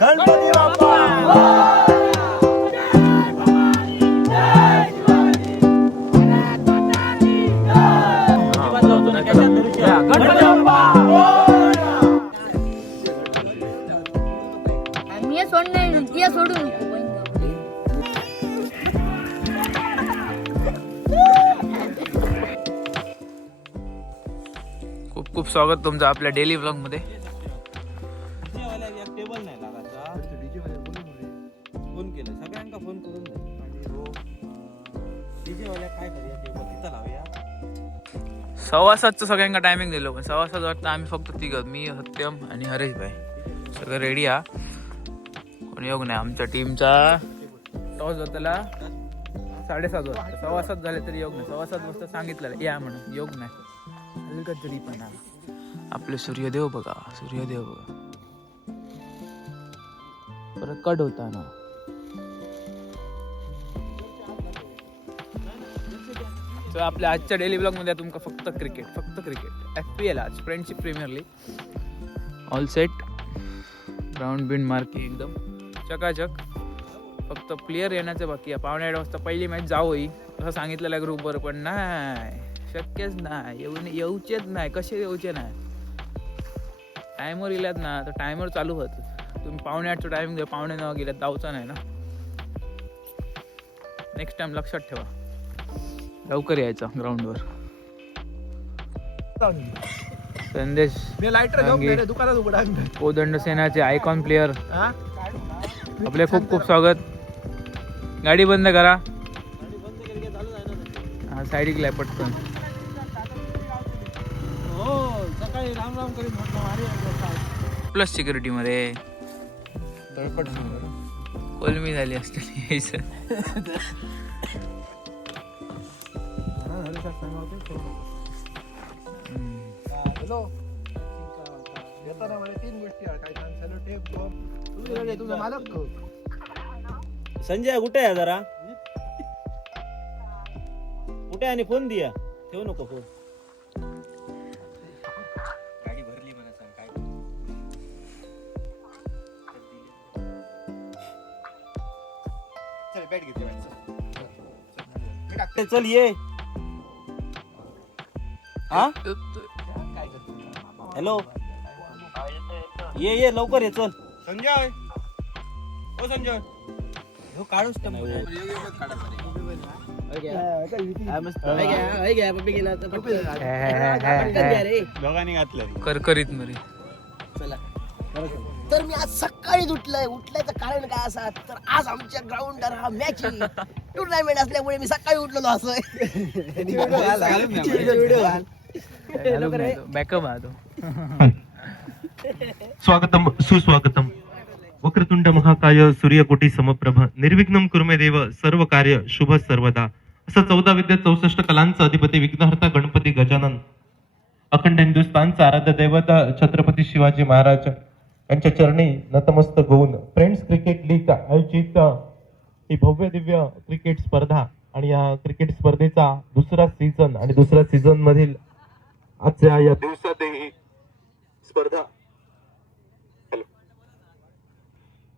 गणपती बाप्पा गणपती मी सोडून ती सोडू नको खूप खूप स्वागत तुमचं आपल्या डेली व्लॉग मध्ये. टेबल नाही लागायचा. फोन केलं सगळ्यांना फोन करून डीजे वाल्या काय करूया टेबल तिथं लावूया. 6:15चं सगळ्यांना टायमिंग दिलो, पण 6:15 वाजता आम्ही फक्त तिघं, मी सत्यम आणि हरेश भाई सगळं रेडी हा. कोणी योग नाही आमच्या टीमचा. टॉस होताला 7:30 वाजता, 6:15 झाले तरी योग नाही. 6:15 वाजता सांगितलं या म्हणून, योग नाही हलकत तरी पण. आपले सूर्यदेव बघा, सूर्यदेव बघा परत कट होता ना. तर आपल्या आजच्या डेली ब्लॉग मध्ये तुमका फक्त क्रिकेट FPL आज friendship premier league all set. Ground बिंड मार्की एकदम चकाचक. फक्त प्लेयर येण्याचं बाकी आहे. 7:15 वाजता पहिली मॅच जाऊ ही असं सांगितलेलं ग्रुपवर, पण नाही शक्यच नाही. येऊचेच नाही. कसे येऊचे नाही. टायमर गेल्यात ना तर टायमर चालू होत. तुम्ही 7:15चं टायमिंग द्या, 8:45 गेल्यात जाऊचा नाही ना. नेक्स्ट टाइम लक्षात ठेवा, लवकर यायचा ग्राउंडवर. संदेश कोदंड सेनाचे आयकॉन प्लेयर आपले खूप खूप स्वागत. गाडी बंद करा. हा साईड गेलाय पटकन. सकाळी राम राम करीत प्लस सिक्युरिटी मध्ये कोलमी झाली असते. संजय कुठे आहे जरा कुठे आणि फोन दिया ठेवू नको फोन. गाडी भरली म्हणा सांग काय. चल बॅट घेते बॅट चल ये. हा हॅलो ये लवकर ये चल. संजय ओ संजय काढूच दोघांनी घातलं करकरीत मरे. तर मी आज सकाळीच उठल्याचं कारण काय असा, तर आज आमच्या ग्राउंडवर हा मॅच टुर्नामेंट असल्यामुळे मी सकाळी उठलेलो असं. बॅकअप हा तो. स्वागतम सुस्वागतम. वक्रतुंड महाकाय सूर्यकोटी समप्रभ निर्विघ्नं कुर्मे देव सर्व कार्य शुभ सर्वदा. असं 14 विद्या 64 कलांचा अधिपती विघ्नहर्ता गणपती गजानन, अखंड हिंदुस्थानचा आराध्य दैवत छत्रपती शिवाजी महाराज यांच्या चरणी नतमस्तक होऊन फ्रेंड्स क्रिकेट लीग आयोजित ही भव्य दिव्य क्रिकेट स्पर्धा आणि या क्रिकेट स्पर्धेचा दुसरा सीझन आणि दुसऱ्या सीझन मधील आजच्या या दिवसात ही स्पर्धा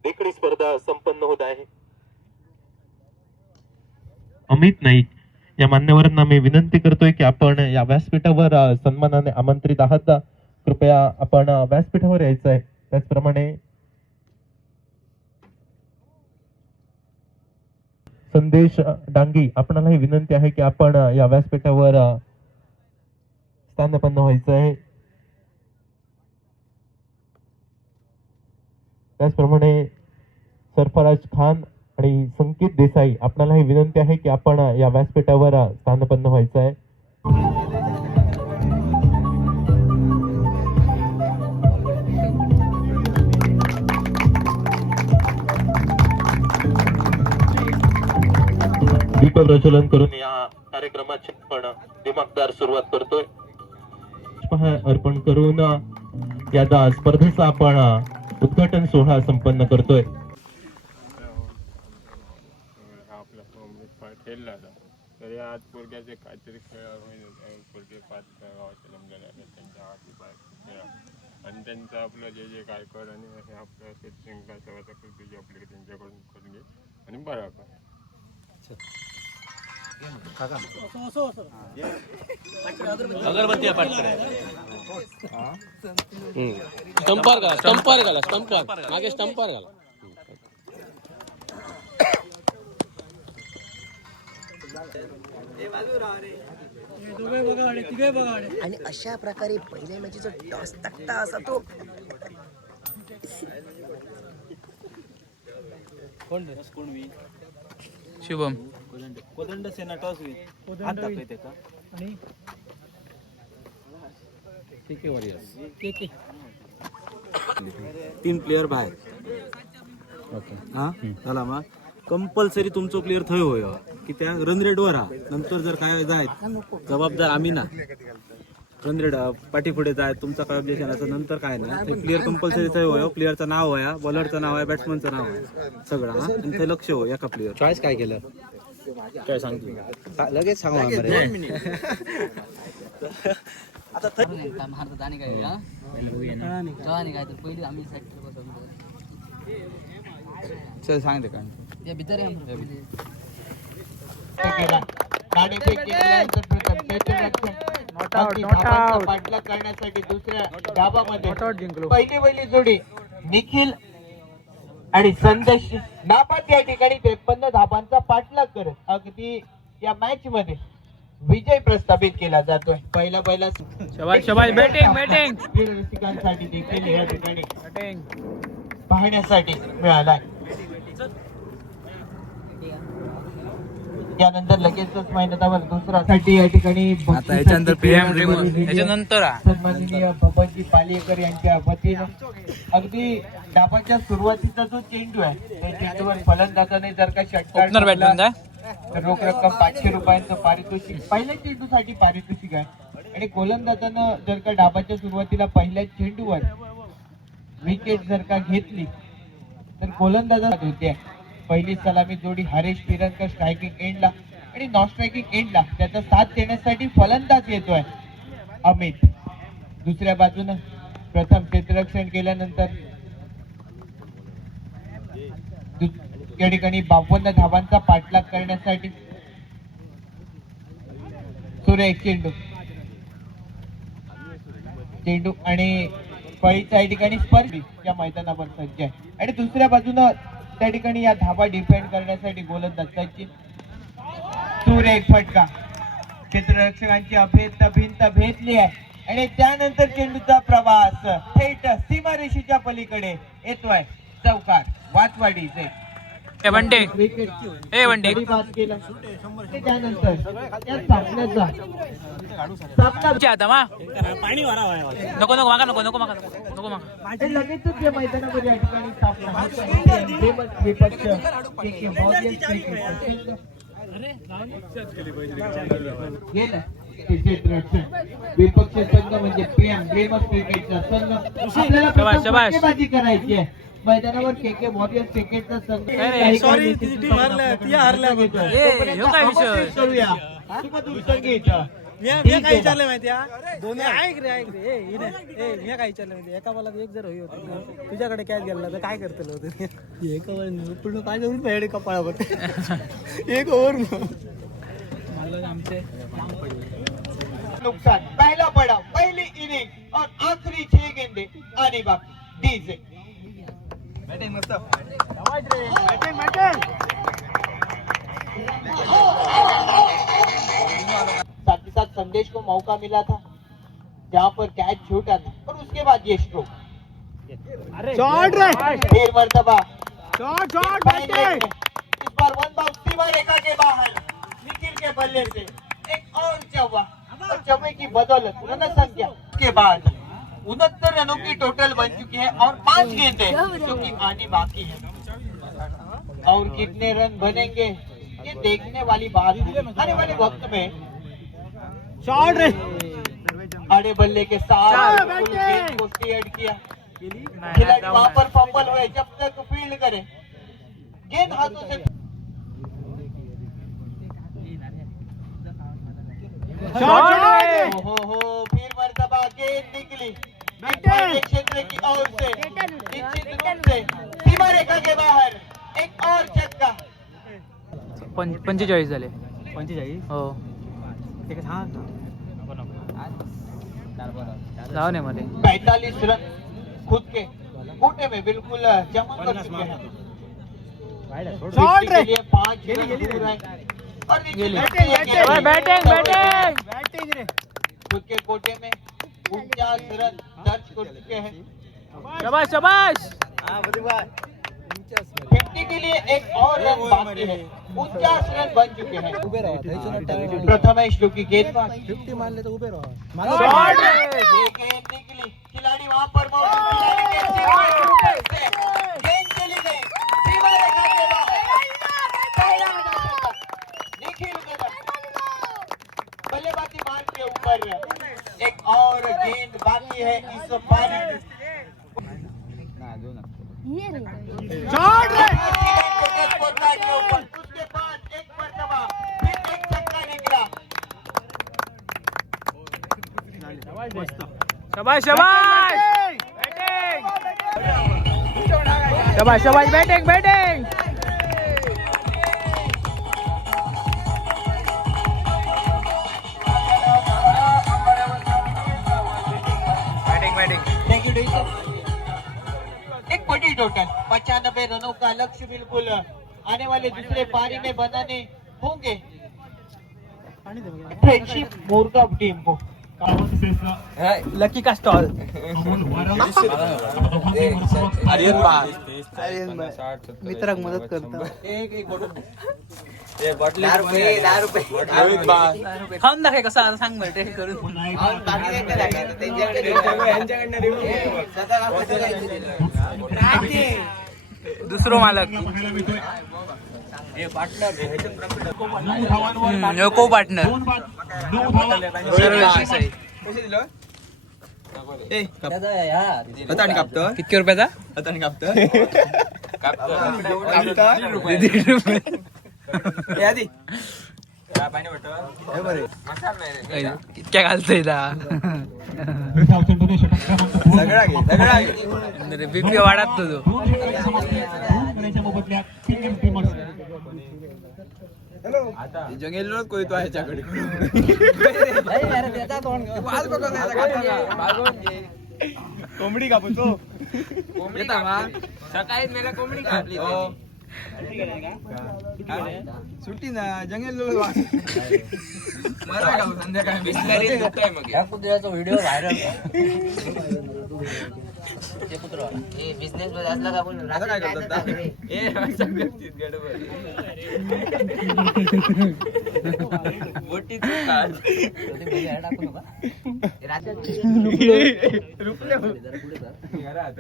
देखणी स्पर्धा संपन्न होत आहे. अमित नाईक या मान्यवरांना मी विनंती करतोय की आपण या व्यासपीठावर सन्मानाने आमंत्रित आहात. कृपया आपण व्यासपीठावर यायचं आहे. त्याचप्रमाणे संदेश डांगी आपणालाही विनंती आहे की आपण या व्यासपीठावर स्थानपन्न व्हायचं आहे. त्याचप्रमाणे सरफराज खान आणि संकेत देसाई आपणालाही विनंती आहे की आपण या व्यासपीठावर स्थानपन्न व्हायचं आहे. दीप प्रज्वलन करून या कार्यक्रमाची आपण दिमागदार सुरुवात करतोय. अर्पण करून या स्पर्धेचा आपण उद्घाटन सोहळा संपन्न करतोय. खेळला तरी आज पोरग्याचे काहीतरी खेळ होईल. पोरगे 5 गावाचे लंगले त्यांच्या हाती आणि त्यांचं आपलं जे जे काय कर आणि हे आपलं जिंकला सगळ्याचा तुझी आपली त्यांच्याकडून करून घे आणि बरं कर. आणि अशा प्रकारे पहिल्या मॅचीचा टॉस तक्ता असा तो शुभम कोदंड सेना टॉस होईल हात दाखवते का आणि तीन प्लेयर बाहेर ओके हा चला मग कंपल्सरी तुमचो प्लेयर थंय होय की त्या रन रेटवर हा नंतर जर काय जाय जबाबदार आम्ही ना रन रेट पाठीपुढे जाय तुमचा काय ऑब्जेक्शन असं नंतर काय ना ते प्लेयर कंपल्सरी थंय होय प्लेयरचं नाव होया बॉलरचं नाव आहे बॅट्समनचं नाव आहे सगळं हा आणि ते लक्ष होय एका प्लेयर चॉईस काय केलं काय सांगतो लगेच सांगू आता चल सांग दे काय पाठलाग करण्यासाठी दुसऱ्या डाबामध्ये पहिली जोडी निखिल आणि संदेश नाबाद या ठिकाणी 53 धाबांचा पाठलाग करत अगदी या मॅच मध्ये विजय प्रस्थापित केला जातोय. पहिला शबाश बॅटिंग रसिकांसाठी देखील या ठिकाणी पाहण्यासाठी मिळालाय. त्यानंतर लगेचच मैदानावर दुसरा साठी या ठिकाणी सन्माननीय बबनजी पालेकर यांच्या वतीनं अगदी डाबाच्या सुरुवातीचा जो चेंडू आहे त्या चेंडूवर फलंदाजाने जर का षटकार तर रोख रक्कम 500 रुपयांचं पारितोषिक पहिल्या चेंडूसाठी पारितोषिक आहे आणि गोलंदाजानं जर का डाबाच्या सुरुवातीला पहिल्या चेंडूवर विकेट जर का घेतली तर गोलंदाजा होते. पहिली सलामी जोडी हरेश पिरनकर स्ट्रायकिंग एंडला आणि नॉन स्ट्रायकिंग एंडला त्याचा साथ देण्यासाठी फलंदाज येतोय अमित. दुसऱ्या बाजूनं प्रथम क्षेत्ररक्षण केल्यानंतर या ठिकाणी 52 धावांचा पाठलाग करण्यासाठी सूर्य एक चेंडू आणि पहिल्या ठिकाणी स्पर्धी या मैदानावर सज्ज आहे आणि दुसऱ्या बाजूनं त्या ठिकाणी या धाबा डिफेंड करण्यासाठी गोलंदाज सचिन. सूर्य एक फटका क्षेत्ररक्षकांची अभेद्य भिंत भेदली आहे आणि त्यानंतर चेंडूचा प्रवास थेट सीमारेषेच्या पलीकडे येतोय. चौकार वाचवाडीचे त्यानंतर लगेचच या मैदानावर या ठिकाणी विपक्ष संघ म्हणजे प्रेमच क्रिकेटचा संघ आपल्याला करायची आहे. मैदानावर के वॉरियर्स क्रिकेटचा संघ करूया मी काय विचारलं माहिती दोन्ही ऐक रे मी काय विचारलं माहिती एका मला एक जर होई होती तुझ्याकडे कॅच गेला तर काय करतलं होतं एका वेळ पूर्ण काय करून पाहिजे कपाळावर एक ओव्हर मला आमचे नुकसान पहला पडाव पहली इनिंग और आखिरी 6 गेंदे आने बाकी डीजे बॅटिंग मस्त साथ ही साथ संदेश को मौका मिला था जहां पर कैच छूटा था और उसके बाद ये स्ट्रोक फिर मर्तबा इस बार वन बाउंस सीमा रेखा के बाहर निखिल के बल्ले से एक और चौवा और चौवे की बदौलत रन संख्या के बाद 69 रनों की टोटल बन चुकी है और 5 गेंदें जो कि आनी बाकी है और कितने रन बनेंगे ये देखने वाली बात है. आने वाले वक्त में आड़े बल्ले के साथ गेंद को स्टीयर्ड किया खिलाड़ी वहां पर फंबल हुए जब तक फील्ड करे गेंद हाथों से हो फिर मर्तबा गेंद निकली भारतीय क्षेत्र की ओर से निश्चित रूप से सीमा रेखा के बाहर एक और छक्का। 45 झाले 45 हो ठीक आहे जाऊ नये मध्ये 45 रन खुद के कोटे में बिल्कुल चमक कर चुके हैं। शॉट रे के लिए 5 रन दूर है और बैटिंग बैटिंग रे खुद के कोटे में 49 रन दर्ज कर चुके हैं। शाबाश शाबाश 50 के लिए एक और रन बाकी है। 49 रन बन चुके हैं। प्रथमेश जो की गेंदबाज 50 मान ले तो उभे रहो ये गेंद निकली, खिलाड़ी वहां पर मौजूद, खिलाड़ी के सीने से गेंद चली गई सीमा रेखा के बाहर। निखिल कदम बल्लेबाजी मान के ऊपर एक और गेंद बाकी है इस पारी। ये रे शॉट रे के ऊपर उसके बाद एक मरतबा फिर एक छक्का निकला। शाबाश शाबाश शाबाश शाबाश बैटिंग बैटिंग थैंक यू एक बड़ी टोटल 95 रनों का लक्ष्य बिल्कुल आने वाले दूसरे पारी में बनाने होंगे फ्रेंडशिप मोरगाव टीम को। लकी का स्टॉल मित्राक मदत करतो खाऊन दाखव कसा सांग मला टेस्ट करून दुसरो मालक को पार्टनर कितके रुपयाचा इतक्या घालतोय बीपी वाढत तो जंगल कोयतो ह्याच्याकडे कोंबडी कापतो सकाळी मेला कोंबडी कापली सुट्टी ना जंगल या कुत्र्याचा व्हिडिओ व्हायरल ते कुत्रा हे बिझनेस मध्ये असला का आपण आता काय करतात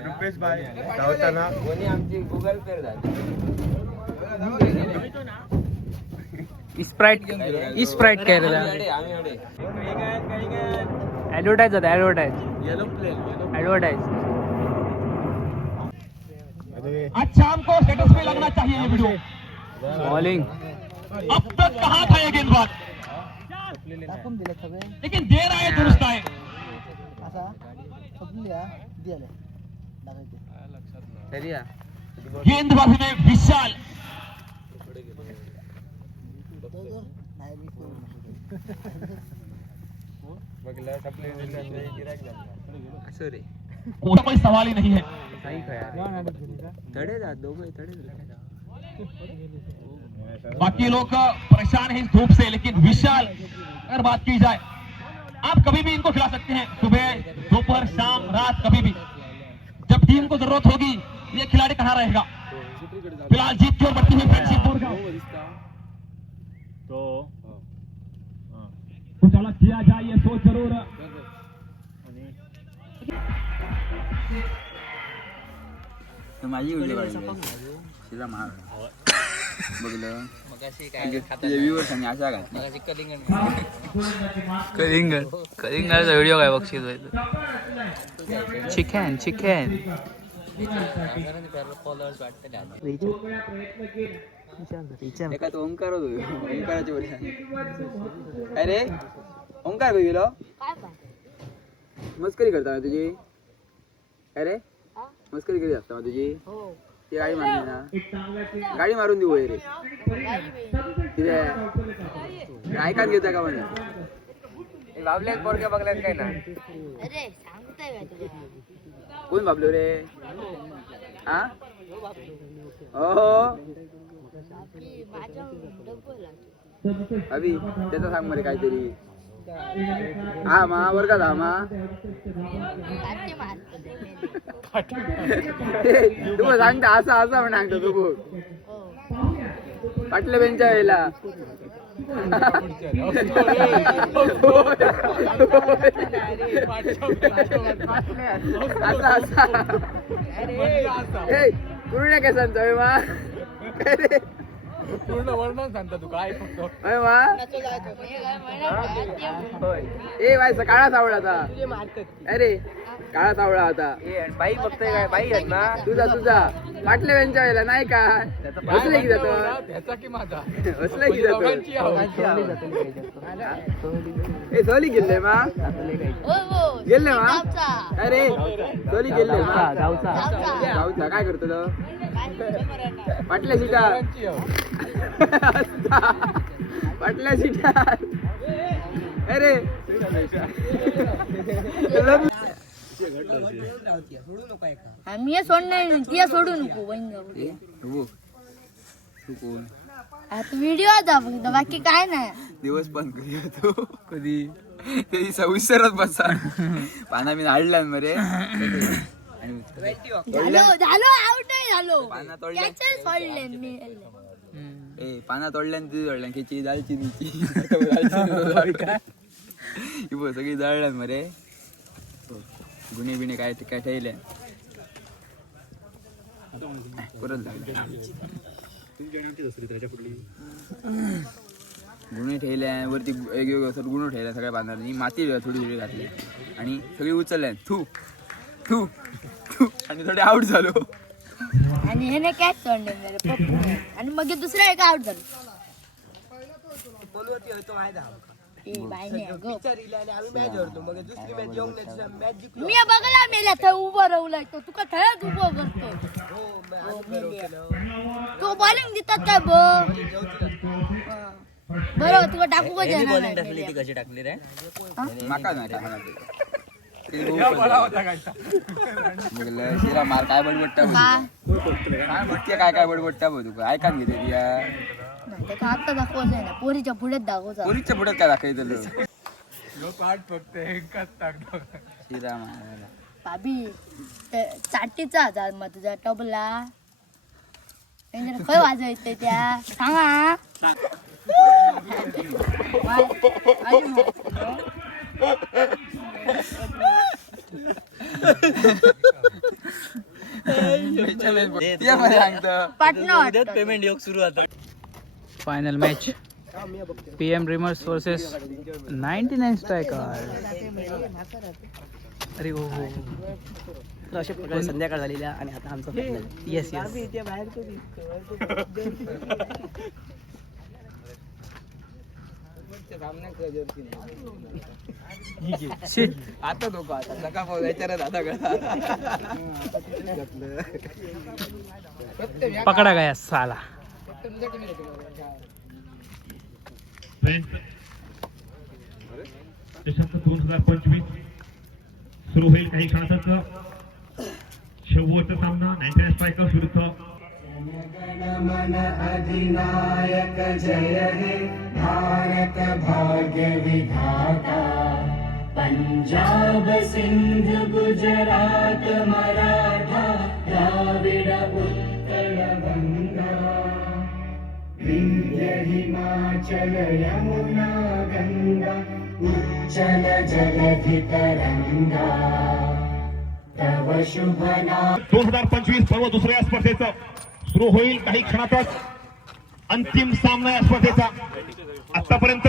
रुपेश भाई धावताना कोणी आमची गुगल पे स्प्राईट काय ऍडव्हर्टाईज होता ऍडव्हर्टाईज आज शाम को स्टेटस पे लगना चाहिए ये वीडियो। बॉलिंग अब तक कहाँ था ये गेंदबाज, लेकिन दे रहा है दुरुस्त है। गेंदबाजी में विशाल कोई सवाल ही नहीं है। बाकी लोग परेशान हैं इस धूप से, लेकिन विशाल अगर बात की जाए आप कभी भी इनको खिला सकते हैं, सुबह दोपहर शाम रात कभी भी। जब टीम को जरूरत होगी ये खिलाड़ी कहाँ रहेगा। फिलहाल जीत की ओर बढ़ती हुई फ्रेंडशिप उजाला किया जाए ये सोच जरूर। माझी व्हिडिओ काढली मार बघलं व्ह्यूअर्स आणि अशा काय कलिंगडचा व्हिडिओ काय बक्षीस व्हायचं चिकन एका तो ओंकार होतो ओंकाराची वर्षा अरे ओंकार गेलो काय पाय मस्करी करता तुझी अरे हा? मस्करी केली असता मग तुझी हो ती गाडी मारली ना गाडी मारून देऊ रे तिथे ऐकात घेता का म्हणे बाबल्यात पोरग्या बघल्यात काय ना अरे सांगताय काय तुला कोण बाबलो रे हा हो की माझ्या डबल लागतो अभि त्याचा सांग मध्ये काहीतरी हा मा वर्गात हा मा काटे मारतो तू सांगता असं असं पण सांगतो तू बघ हो पाटल्या बेंच्या वेळेला असा असा पूर्ण केसांचा मा पूर्ण वर्णन सांगता तू काय फक्त होय मा ए बाई काळा सावळा होता अरे काळा सावळा होता बाई बघतोय काय बाई आहेत ना तुझा पाटल्या बेंच्या वेळेला नाही का हसले की जातो त्याचा की माझा हसले की जातो ए सहली गेले मा हो हो गेले मा गावचा अरे सहली गेले मा गावचा काय करतो तो पाटल्या सीटा पाटल्या सीटा अरे आम्ही सोडणार ती सोडू नको बहीण तू कोण आता व्हिडिओ होता फक्त बाकी काय नाही दिवस पण कधी तू कधी ते विसरत बसा पाना बिना हाडला मरे झालो आउट झालो पाना तोडल्या कॅचेस सोडले मी ए पाना तोडल्या तुझी तोडल्या खिची दालचिनीची काय सगळी जळल्यात मरे गुन्हे बिणे काय ते काय ठेवले परत गुन्हे ठेवल्या वरती एक गुन्हे ठेवल्या सगळ्या बांधणार माती थोडी थोडी घातली आणि सगळी उचलल्या थू थू थू आणि थोडे आउट झालो आणि ह्याने कॅच सोडले मेरे पप्पू आणि मग दुसरा एक आउट झालो मी बघला मेल्या थंय उभं राहलाय तो तुका थळच उभं करतो तो बॉलिंग देतात काय बरोबर तुका टाकू का कशी टाकली रे माका नाही शिरा मार काय बडबडता काय बघते काय बडबडता बघ तू ऐकान घेते तिया आता दाखवत नाही ना पोरीच्या पुढ्यात दाखवचा पोरीच्या पुढ्यात काय दाखवलं शिरा मारायला भाभी चाटीचा हजार मग तुझा टबला खय वाजवायचंय त्या सांगा पेमेंट योग सुरू आता final match PM Dreamers versus 99 striker अरे हो हो अशा प्रकारे संध्याकाळ झालेल्या आणि आता आमचा येस येस शिट आता नको आता नका पाहू याच्यात आता पकडा गया साला देशात 2025 सुरू होईल काही क्षणातच शेवटचा सामना 99 स्ट्रायकर्स विरुद्ध मन अधिनायक जय हे भारत भाग्य विधाता पंजाब सिंध गुजरात मराठा द्राविड उत्कल गंगा विंध्य हिमाचल यमुना गंगा उच्चल जलधि तरंगा तव शुभ नाम 2025 सर्व दुसऱ्या स्पर्धेचं सुरू होईल काही क्षणातच अंतिम सामना या स्पर्धेचा आतापर्यंत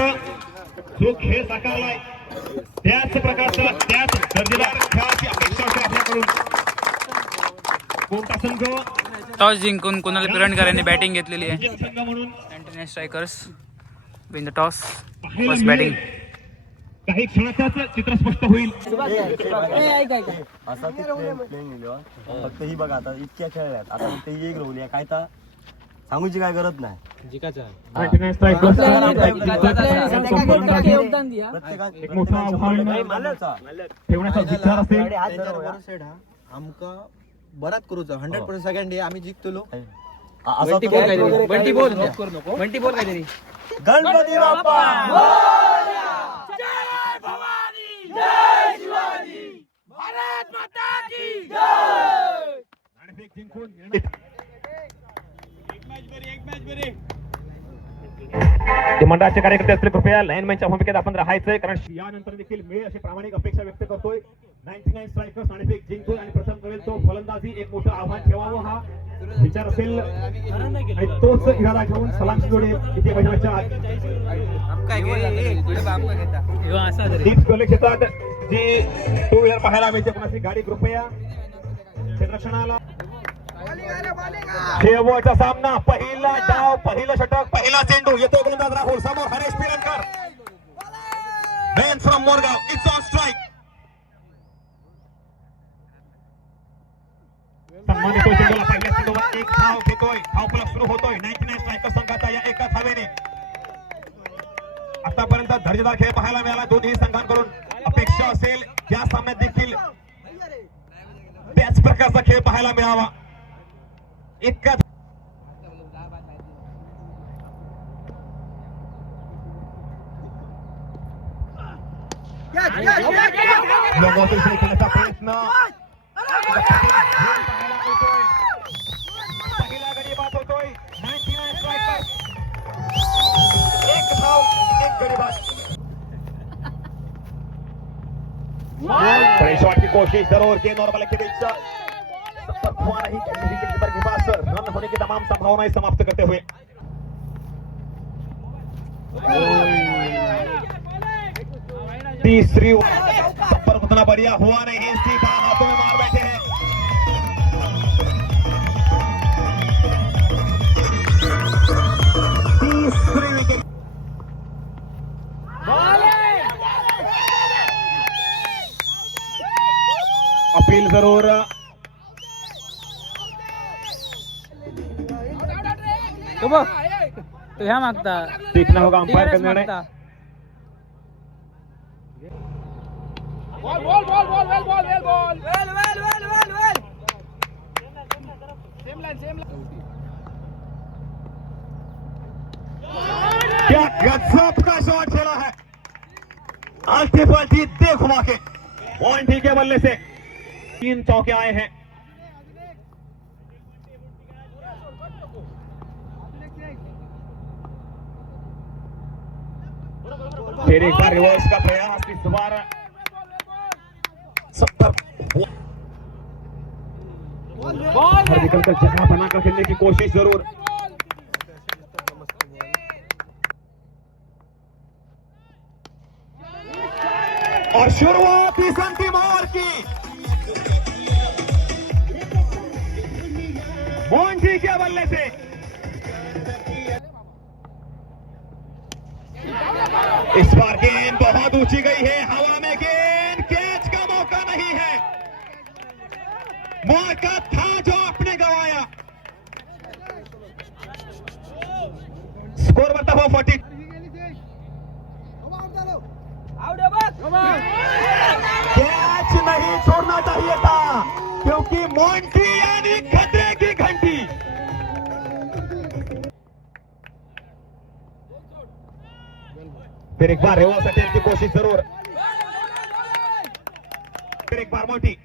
जो खेळ साकारलाय त्याच प्रकारचा त्याच दर्जेदार खेळाची अपेक्षा होती आपल्याकडून कोणता संघ टॉस जिंकून कुणाल पिरणकरांनी बॅटिंग घेतलेली आहे संघ म्हणून 99 strikers win the toss first batting काही क्षणातच चित्र स्पष्ट होईल. असा प्लेन फक्त ही बघा आता इतक्या खेळल्यात आता फक्त ही एक रोवली काय तर सांगूची काय गरज नाही जिकायचं एक मोठं आव्हान ठेवण्याचा विचार असेल. आमका बराच करूचा 100% सेकंड आम्ही जिंकतलो बंटी बोल काहीतरी. गणपती बाप्पा मंडळाचे कार्यकर्ते असतील कृपया लाईनमॅनच्या भूमिकेत आपण राहायचंय, कारण यानंतर देखील मिळेल अशी प्रामाणिक अपेक्षा व्यक्त करतोय. 99 स्ट्रायकर्स नाणेफेक जिंकतोय आणि प्रथम करेल तो फलंदाजी. एक मोठं आव्हान ठेवावं हा विचार असेल आणि तोच इरादा घेऊन सलामची जोडे इथे मैदानाच्या डीप गोले क्षेत्रात जी टू व्हीलर पाहायला मिळते कोणाची गाडी कृपया क्षेत्ररक्षणाला. शेवटचा सामना, पहिला डाव, पहिलं षटक, पहिला चेंडू. येतो गोलंदाज राहुल, समोर Haresh Pilankar. Man from Morgaon, it's on strike. सन्मान येतोय चेंडूला, पहिल्या चेंडूवर एक धाव घेतोय. धावफलक सुरू होतोय 99 स्ट्रायकर संघाचा या एका धावेने. आतापर्यंत दर्जेदार खेळ पाहायला मिळाला दोन्ही संघांकडून. अपेक्षा असेल या सामन्यात देखील त्याच प्रकारचा खेळ पाहायला मिळावा. एका खेळण्याचा प्रयत्न पहिला गडी बाद होतोय. 99 स्ट्रायकर, एक धाव, एक गडी बाद. शॉट की कोशिश जरूर की नॉर्मल के बीच हुआ नहीं, कीपर के पास रन होने की तमाम संभावनाएं समाप्त करते हुए. तीसरी पर उतना बढ़िया हुआ नहीं, सीधा हाथों में मार बैठे हैं. तीसरी विकेट. अपील जरूर. तो बघ तो ह्या मागता देखना होगा अंपायर का निर्णय. क्या गजब का शॉट खेला है, आल्टी पल्टी दे घुमा के. पॉइंट ही के बल्ले से 3 चौके आए हैं. फिर एक बार रिवर्स का प्रयास, इस बार 70 और निकलकर जगह बनाकर खेलने की कोशिश जरूर. और शुरुआत इस अंतिम ओवर की मोंटी के बल्ले से. इस बार गेंद बहुत ऊंची गई है, हवा में गेंद, कैच का मौका नहीं है. मौका था जो आपने गंवाया. स्कोर बनता हुआ 40. कैच नहीं छोड़ना चाहिए था, क्योंकि मोंटी यानी खतरे की घंटी. फिर एक बार रिवर्स अटैक की कोशिश जरूर. फिर एक बार मोंटी.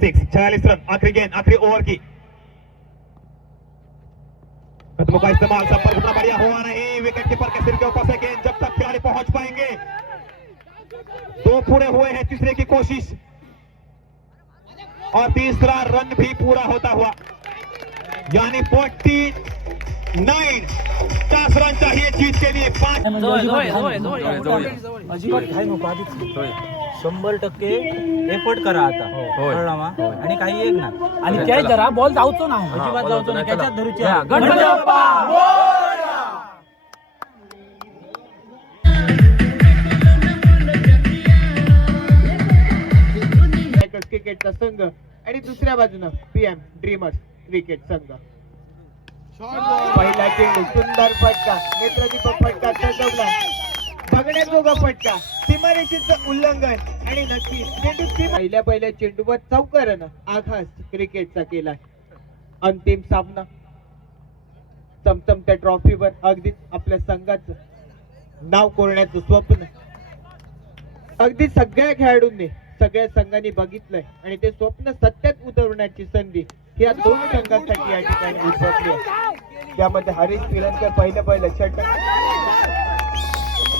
सिक्स 46 रन, आखिरी गेंद, आखिरी ओवर की. कदमों का इस्तेमाल, सब पर उतना बढ़िया हुआ नहीं. विकेट कीपर के सिर के ऊपर से गेंद, जब तक खिलाड़ी पहुंच पाएंगे. 2 पूरे हुए हैं, तीसरे की कोशिश और तीसरा रन भी पूरा होता हुआ, यानी 49. 50 रन चाहिए जीत के लिए. 5 100% एफर्ट करा आता कळलं मा? आणि काही एक ना आणि काय जरा बॉल जाऊचो ना अजिबात जाऊचो नाही त्याच्यात धरूची गणपती क्रिकेटचा संघ आणि दुसऱ्या बाजूनं PM ड्रीमर्स क्रिकेट संघ. पहिला चेंडू सुंदर फटका, नेत्रदीपक फटका चढवला, बघण्याजोगा फटका, सीमारेषेचं उल्लंघन आणि नक्की चेंडू पहिल्या चेंडूवर चौकारानं आघात क्रिकेटचा केलाय. अंतिम सामना चमचमत्या ट्रॉफीवर अगदीच आपल्या संघाचं नाव कोरण्याचं स्वप्न अगदी सगळ्या खेळाडूंनी सगळ्या संघांनी बघितलंय आणि ते स्वप्न सत्यात उतरवण्याची संधी या दोन संघांसाठी या ठिकाणी उद्भवली आहे. त्यामध्ये हरीश पिलनकर पहिलं षटक,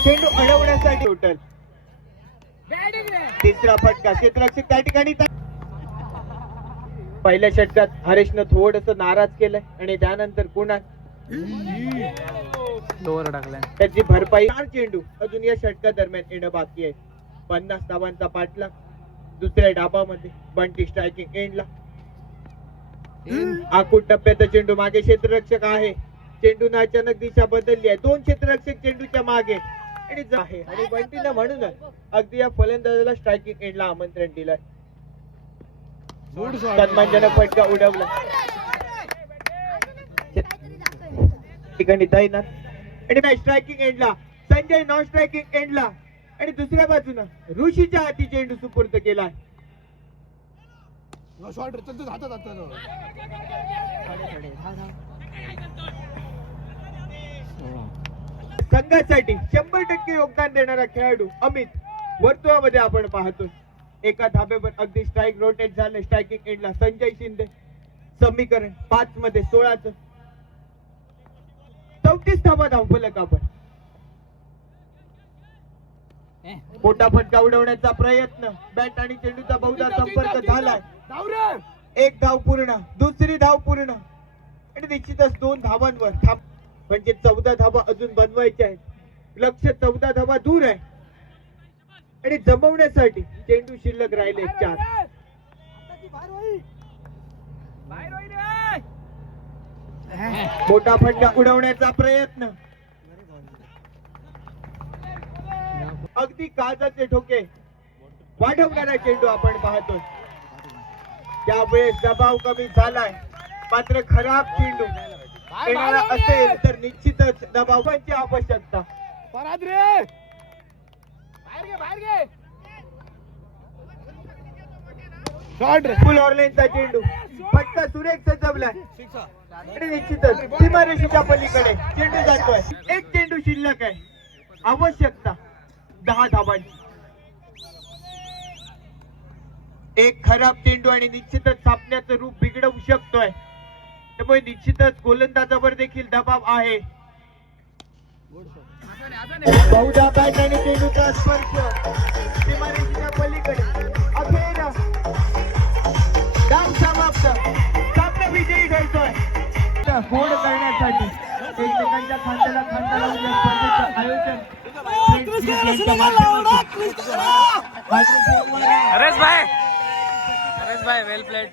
चेंडू अडवण्यासाठी उठल, तिसरा फटका, क्षेत्ररक्षक त्या ठिकाणी पहिल्या षटकात हरीशनं थोडस नाराज केलंय आणि त्यानंतर पुन्हा लोवर टाकलाय. त्याची भरपाई. 4 चेंडू अजून या षटका दरम्यान येणं बाकी आहे. 50 धावांचा पाठलाग दुसऱ्या डाबामध्ये बंटी स्ट्रायकिंग एंडला. आखूड टप्प्याचा चेंडू मागे क्षेत्ररक्षक आहे, चेंडूने अचानक दिशा बदलली आहे, 2 क्षेत्ररक्षक चेंडूच्या मागे आणि बंटीनं म्हणूनच अगदी या फलंदाजाला स्ट्रायकिंग एंडला आमंत्रण दिलंय. सन्मानजनक फटका उडवला ठिकाणी तैनात आणि स्ट्रायकिंग एंडला संजय नॉन स्ट्रायकिंग एंडला आणि दुसऱ्या बाजूनं ऋषीच्या हाती चेंडू सुपूर्द केलाय. संघासाठी 100% योगदान देणारा खेळाडू अमित वर्तुळामध्ये आपण पाहतोय. एका धाब्यावर अगदी स्ट्राईक रोटेट झालं. स्ट्रायकिंग एंडला संजय शिंदे, समीकरण 5 मध्ये 16चं 34 धावा धावफलकावर. मोठा फटका उडवण्याचा प्रयत्न, बॅट आणि चेंडूचा बहुधा संपर्क झालाय. 1 धाव पूर्ण, दुसरी धाव पूर्ण आणि निश्चितच 2 धावांवर म्हणजे 14 धावा अजून बनवायच्या आहेत. लक्ष 14 धावा दूर आहे आणि जमवण्यासाठी चेंडू शिल्लक राहिले 4. मोठा फटका उडवण्याचा प्रयत्न, अगदी काळजाचे ठोके वाढवणारा चेंडू आपण पाहतोय. त्यावेळेस दबाव कमी झालाय, मात्र खराब चेंडू येणारा असेल तर निश्चितच दबावांची आवश्यकता. फुल ऑर्लेनचा चेंडू, फटका सुरेख सजवलाय आणि निश्चितच सीमारेषेच्या पलीकडे चेंडू जातोय. 1 चेंडू शिल्लक आहे, आवश्यकता 10 धावांची. एक खराब चेंडू आणि निश्चितच सामन्याचं रूप बिघडवू शकतोय. त्यामुळे निश्चितच गोलंदाजावर देखील दबाव आहे. बहुधा बॅट आणि चेंडूचा स्पर्श सीमारेषेच्या पलीकडे. अखेर डाव समाप्त, सामना विजयी ठरतोय. गोड करण्यासाठी एकमेकांच्या खांद्याला खांदा लावून या स्पर्धेचं आयोजन हरेश भाई वेल प्लेड.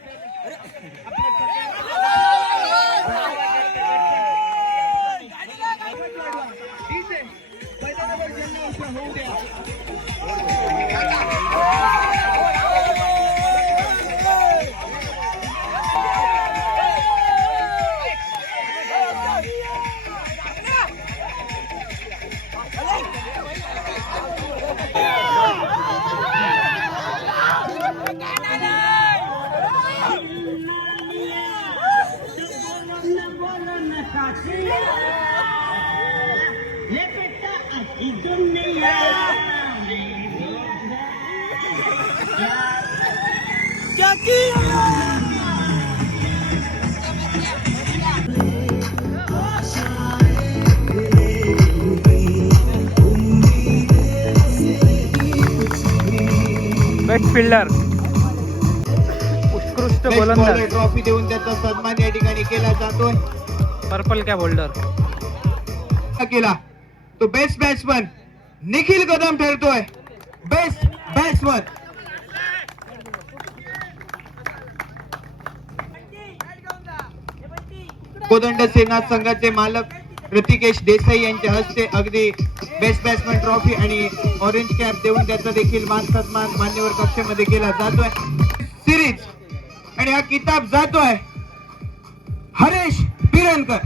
बेस्ट फिल्डर, उत्कृष्ट गोलंदाज, ट्रॉफी देऊन त्याचा सन्मान या ठिकाणी केला जातोय. पर्पल कॅप होल्डर केला तो बेस्ट बॅट्समन निखिल कदम ठरतोय. Best batsman. कोदंड सेना संघाचे मालक ऋतिकेश देसाई यांच्या हस्ते अगदी बेस्ट बॅट्समन ट्रॉफी आणि ऑरेंज कॅप देऊन त्याचा देखील मान सन्मान मान्यवर कक्षेमध्ये केला जातोय. सिरीज आणि हा किताब जातोय हरेश पिरणकर.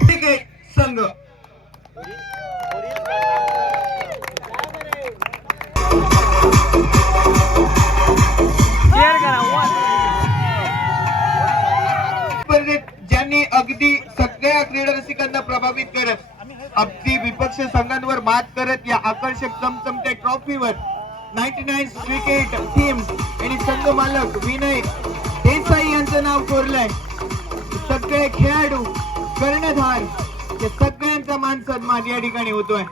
क्रिकेट संघ स्पर्धेत ज्यांनी अगदी सगळ्या क्रीडा रसिकांना प्रभावित करत अगदी विपक्ष संघांवर मात करत या आकर्षक चमचमत्या ट्रॉफीवर 99 क्रिकेट टीम आणि संघ मालक विनय देसाई यांचं नाव कोरलंय. सगळे खेळाडू कर्णधार या सगळ्यांचा मान सन्मान या ठिकाणी होतोय.